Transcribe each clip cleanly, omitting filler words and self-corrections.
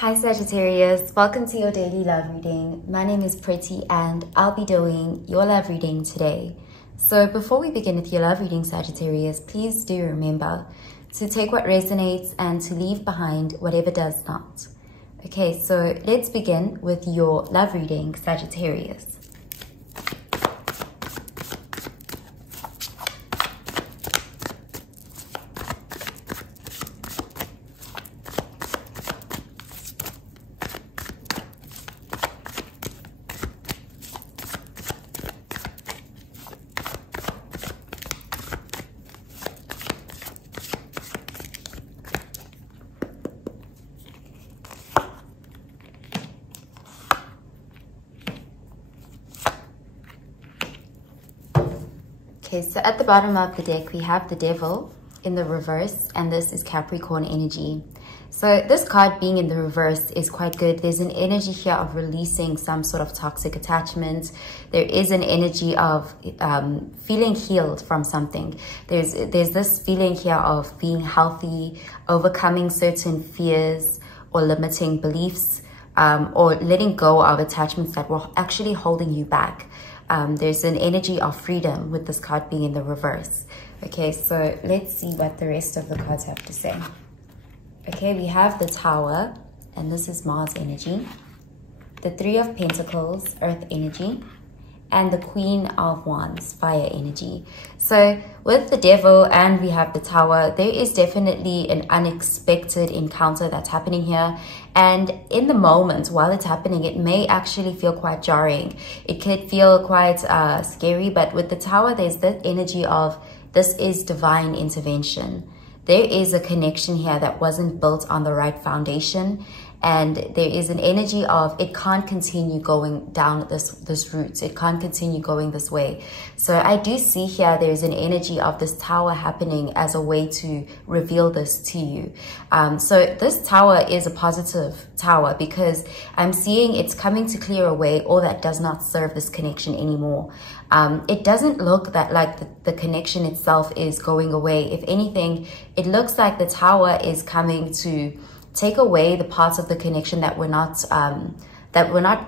Hi Sagittarius, welcome to your daily love reading. My name is Pretty and I'll be doing your love reading today. So before we begin with your love reading, Sagittarius, please do remember to take what resonates and to leave behind whatever does not. Okay, so let's begin with your love reading, Sagittarius. Okay, so at the bottom of the deck, we have the Devil in the reverse, and this is Capricorn energy. So this card being in the reverse is quite good. There's an energy here of releasing some sort of toxic attachment. There is an energy of feeling healed from something. There's this feeling here of being healthy, overcoming certain fears or limiting beliefs, or letting go of attachments that were actually holding you back. There's an energy of freedom with this card being in the reverse. Okay, so let's see what the rest of the cards have to say. Okay, we have the Tower, and this is Mars energy. The Three of Pentacles, Earth energy. And the Queen of Wands, fire energy. So with the Devil and we have the Tower, there is definitely an unexpected encounter that's happening here. And in the moment while it's happening, it may actually feel quite jarring. It could feel quite scary, but with the Tower, there's that energy of this is divine intervention. There is a connection here that wasn't built on the right foundation. And there is an energy of it can't continue going down this route. It can't continue going this way. So I do see here there's an energy of this Tower happening as a way to reveal this to you. So this Tower is a positive Tower because I'm seeing it's coming to clear away all that does not serve this connection anymore. It doesn't look that like the connection itself is going away. If anything, it looks like the Tower is coming to take away the parts of the connection that were not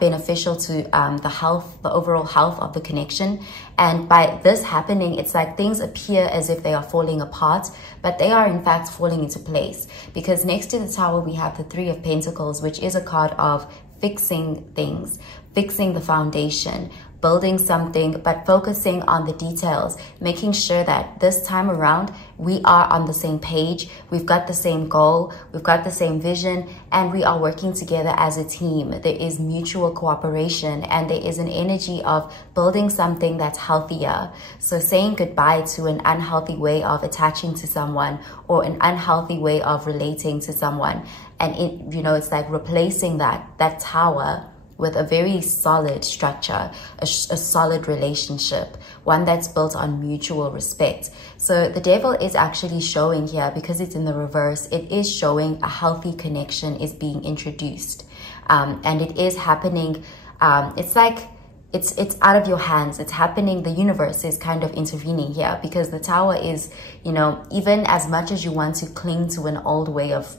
beneficial to the overall health of the connection. And by this happening, it's like things appear as if they are falling apart, but they are in fact falling into place. Because next to the Tower, we have the Three of Pentacles, which is a card of fixing things, fixing the foundation, building something, but focusing on the details, making sure that this time around we are on the same page, we've got the same goal, we've got the same vision, and we are working together as a team. There is mutual cooperation and there is an energy of building something that's healthier. So saying goodbye to an unhealthy way of attaching to someone or an unhealthy way of relating to someone. And it's like replacing that Tower with a very solid structure, a solid relationship, one that's built on mutual respect. So the Devil is actually showing here, because it's in the reverse, it is showing a healthy connection is being introduced. And it is happening, it's like, it's out of your hands. It's happening. The universe is kind of intervening here, because the Tower is, even as much as you want to cling to an old way of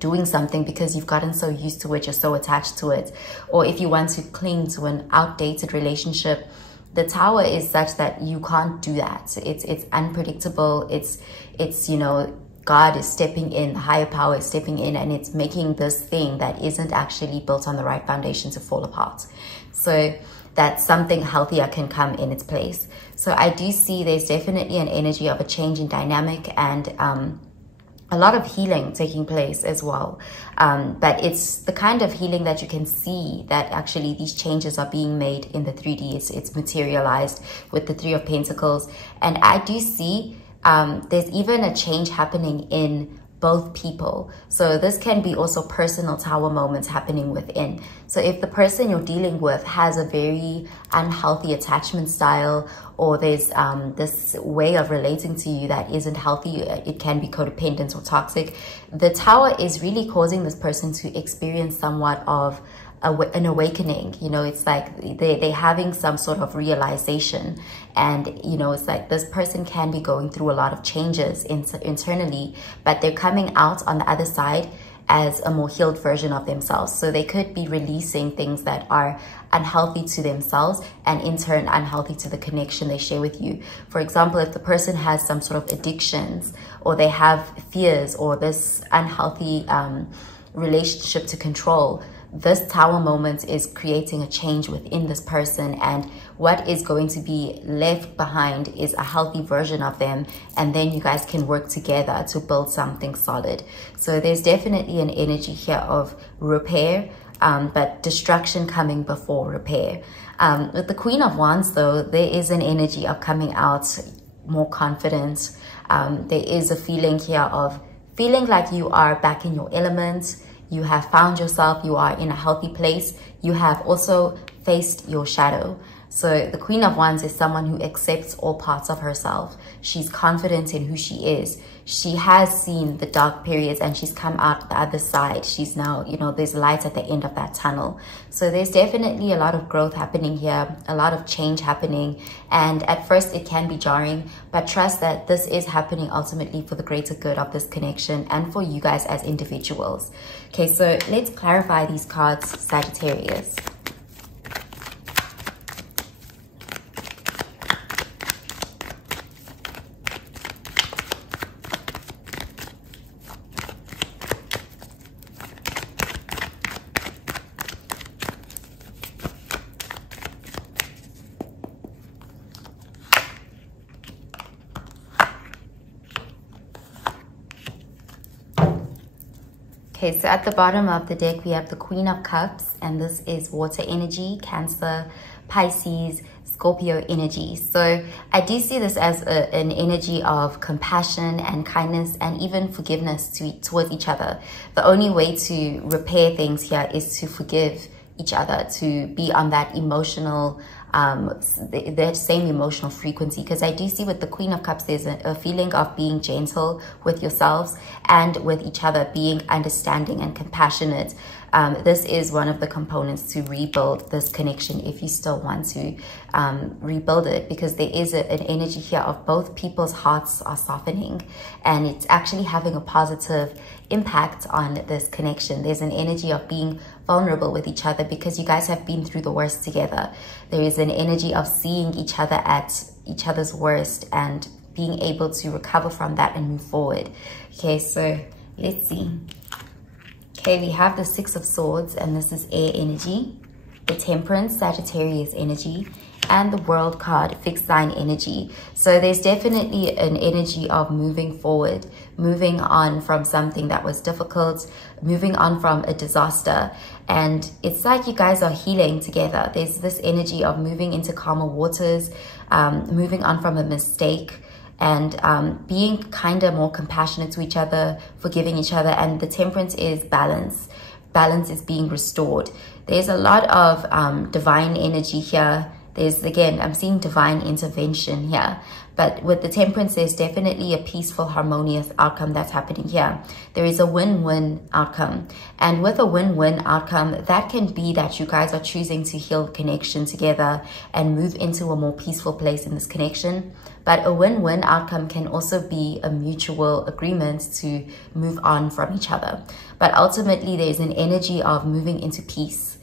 doing something because you've gotten so used to it, you're so attached to it, or if you want to cling to an outdated relationship, the Tower is such that you can't do that. It's unpredictable. It's God is stepping in, the higher power is stepping in, and it's making this thing that isn't actually built on the right foundation to fall apart, so that something healthier can come in its place. So I do see there's definitely an energy of a change in dynamic and a lot of healing taking place as well. But it's the kind of healing that you can see that actually these changes are being made in the 3D. It's materialized with the Three of Pentacles. And I do see there's even a change happening in both people. So this can be also personal Tower moments happening within. So if the person you're dealing with has a very unhealthy attachment style, or there's this way of relating to you that isn't healthy, it can be codependent or toxic, the Tower is really causing this person to experience somewhat of an awakening. It's like they're having some sort of realization, and it's like this person can be going through a lot of changes internally, but they're coming out on the other side as a more healed version of themselves. So they could be releasing things that are unhealthy to themselves and in turn unhealthy to the connection they share with you. For example, if the person has some sort of addictions, or they have fears, or this unhealthy relationship to control, this Tower moment is creating a change within this person, and what is going to be left behind is a healthy version of them, and then you guys can work together to build something solid. So there's definitely an energy here of repair, but destruction coming before repair. With the Queen of Wands though, there is an energy of coming out more confident. There is a feeling here of feeling like you are back in your element. You have found yourself, you are in a healthy place. You have also faced your shadow. So the Queen of Wands is someone who accepts all parts of herself. She's confident in who she is. She has seen the dark periods and she's come out the other side. She's now, you know, there's light at the end of that tunnel. So there's definitely a lot of growth happening here, a lot of change happening. And at first it can be jarring, but trust that this is happening ultimately for the greater good of this connection and for you guys as individuals. Okay, so let's clarify these cards, Sagittarius. Okay, so at the bottom of the deck, we have the Queen of Cups, and this is water energy, Cancer, Pisces, Scorpio energy. So I do see this as an energy of compassion and kindness and even forgiveness towards each other. The only way to repair things here is to forgive each other, to be on that emotional that same emotional frequency, because I do see with the Queen of Cups there's a feeling of being gentle with yourselves and with each other, being understanding and compassionate. This is one of the components to rebuild this connection if you still want to rebuild it, because there is an energy here of both people's hearts are softening and it's actually having a positive impact on this connection. There's an energy of being vulnerable with each other because you guys have been through the worst together. There is an energy of seeing each other at each other's worst and being able to recover from that and move forward. Okay, so let's see. Okay, we have the Six of Swords, and this is air energy, the Temperance, Sagittarius energy, and the World card, fixed sign energy. So there's definitely an energy of moving forward, moving on from something that was difficult, moving on from a disaster. And it's like you guys are healing together. There's this energy of moving into calmer waters, moving on from a mistake, and being kind of more compassionate to each other, forgiving each other. And the Temperance is balance. Balance is being restored. There's a lot of divine energy here. There's, again, I'm seeing divine intervention here. But with the Temperance, there's definitely a peaceful, harmonious outcome that's happening here. There is a win-win outcome. And with a win-win outcome, that can be that you guys are choosing to heal connection together and move into a more peaceful place in this connection. But a win-win outcome can also be a mutual agreement to move on from each other. But ultimately, there's an energy of moving into peace.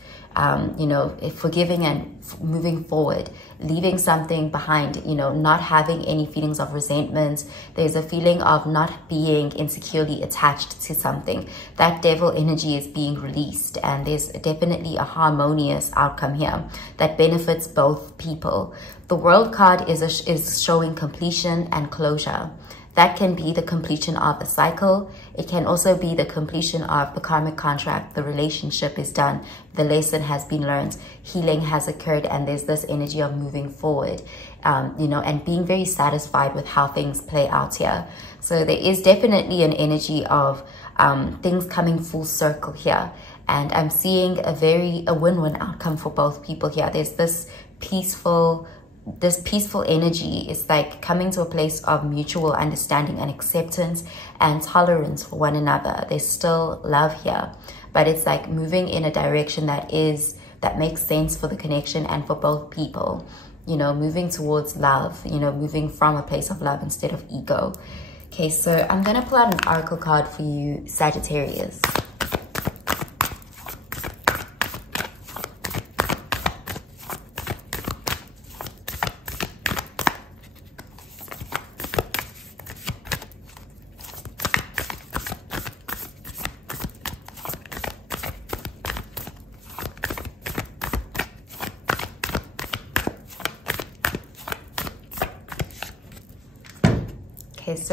You know, forgiving and moving forward, leaving something behind, you know, not having any feelings of resentment. There's a feeling of not being insecurely attached to something. That devil energy is being released, and there's definitely a harmonious outcome here that benefits both people. The World card is showing completion and closure. That can be the completion of a cycle. It can also be the completion of the karmic contract. The relationship is done. The lesson has been learned. Healing has occurred, and there's this energy of moving forward, you know, and being very satisfied with how things play out here. So there is definitely an energy of things coming full circle here. And I'm seeing a win-win outcome for both people here. There's this peaceful energy. Is like coming to a place of mutual understanding and acceptance and tolerance for one another. There's still love here, but it's like moving in a direction that makes sense for the connection and for both people, you know, moving towards love, you know, moving from a place of love instead of ego. Okay, so I'm gonna pull out an oracle card for you, Sagittarius.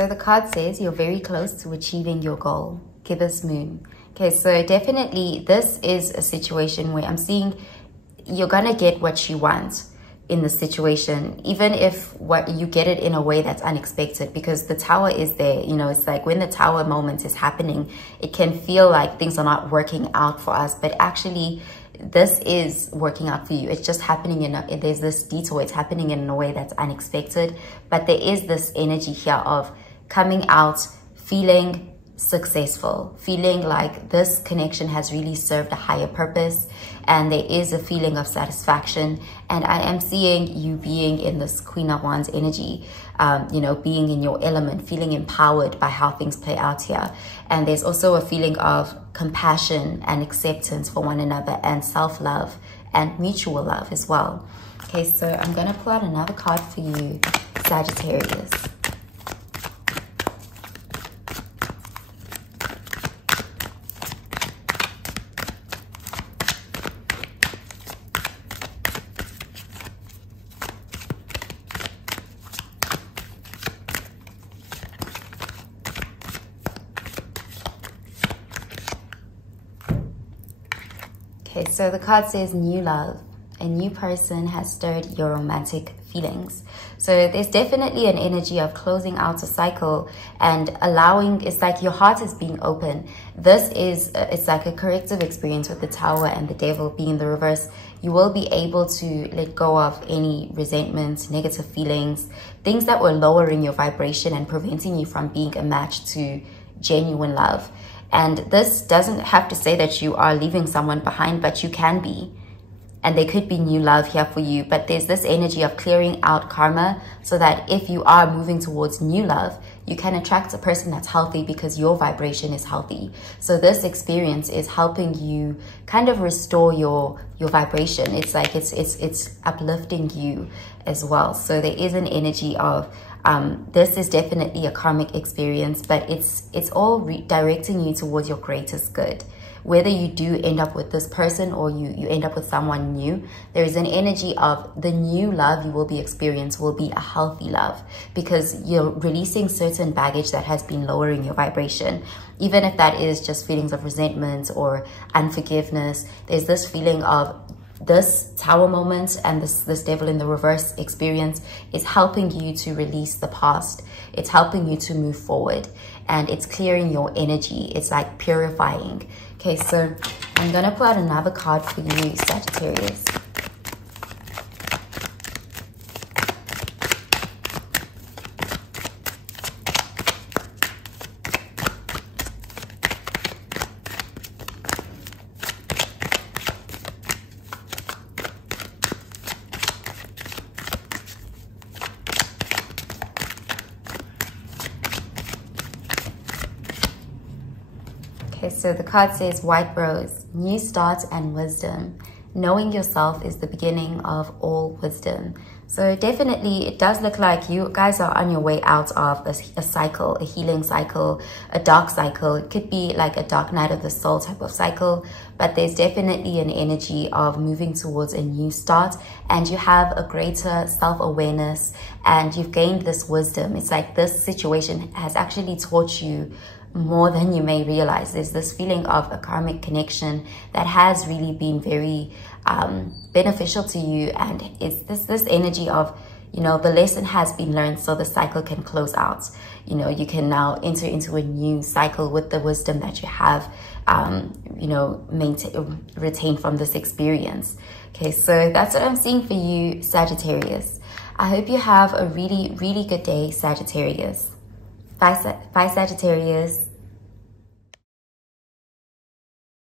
so the card says you're very close to achieving your goal. Gibbous moon. Okay, so definitely this is a situation where I'm seeing you're gonna get what you want in the situation, even if what you get it in a way that's unexpected, because the tower is there. You know, it's like when the tower moment is happening, it can feel like things are not working out for us, but actually this is working out for you. It's just happening there's this detour, it's happening in a way that's unexpected, but there is this energy here of coming out feeling successful, feeling like this connection has really served a higher purpose, and there is a feeling of satisfaction. And I am seeing you being in this Queen of Wands energy, you know, being in your element, feeling empowered by how things play out here. And there's also a feeling of compassion and acceptance for one another, and self-love and mutual love as well. Okay, so I'm gonna pull out another card for you, Sagittarius. Okay, so the card says new love. A new person has stirred your romantic feelings. So there's definitely an energy of closing out a cycle and allowing, it's like your heart is being open. This is, it's like a corrective experience with the Tower and the Devil being the reverse. You will be able to let go of any resentment, negative feelings, things that were lowering your vibration and preventing you from being a match to genuine love. And this doesn't have to say that you are leaving someone behind, but you can be. And there could be new love here for you. But there's this energy of clearing out karma so that if you are moving towards new love, you can attract a person that's healthy because your vibration is healthy. So this experience is helping you kind of restore your vibration. It's like it's uplifting you as well. So there is an energy of this is definitely a karmic experience, but it's all redirecting you towards your greatest good. Whether you do end up with this person or you end up with someone new, there is an energy of the new love you will be experiencing will be a healthy love, because you're releasing certain baggage that has been lowering your vibration. Even if that is just feelings of resentment or unforgiveness, there's this feeling of this Tower moment and this Devil in the reverse experience is helping you to release the past. It's helping you to move forward, and it's clearing your energy. It's like purifying. Okay, so I'm gonna pull out another card for you, Sagittarius. Okay, so the card says White Rose, new start and wisdom. Knowing yourself is the beginning of all wisdom. So definitely it does look like you guys are on your way out of a cycle, a healing cycle, a dark cycle. It could be like a dark night of the soul type of cycle, but there's definitely an energy of moving towards a new start, and you have a greater self-awareness and you've gained this wisdom. It's like this situation has actually taught you more than you may realize. There's this feeling of a karmic connection that has really been very beneficial to you, and it's this energy of, you know, the lesson has been learned, so the cycle can close out. You know, you can now enter into a new cycle with the wisdom that you have you know, retained from this experience. Okay, so that's what I'm seeing for you, Sagittarius. I hope you have a really good day, Sagittarius. Bye, Sagittarius.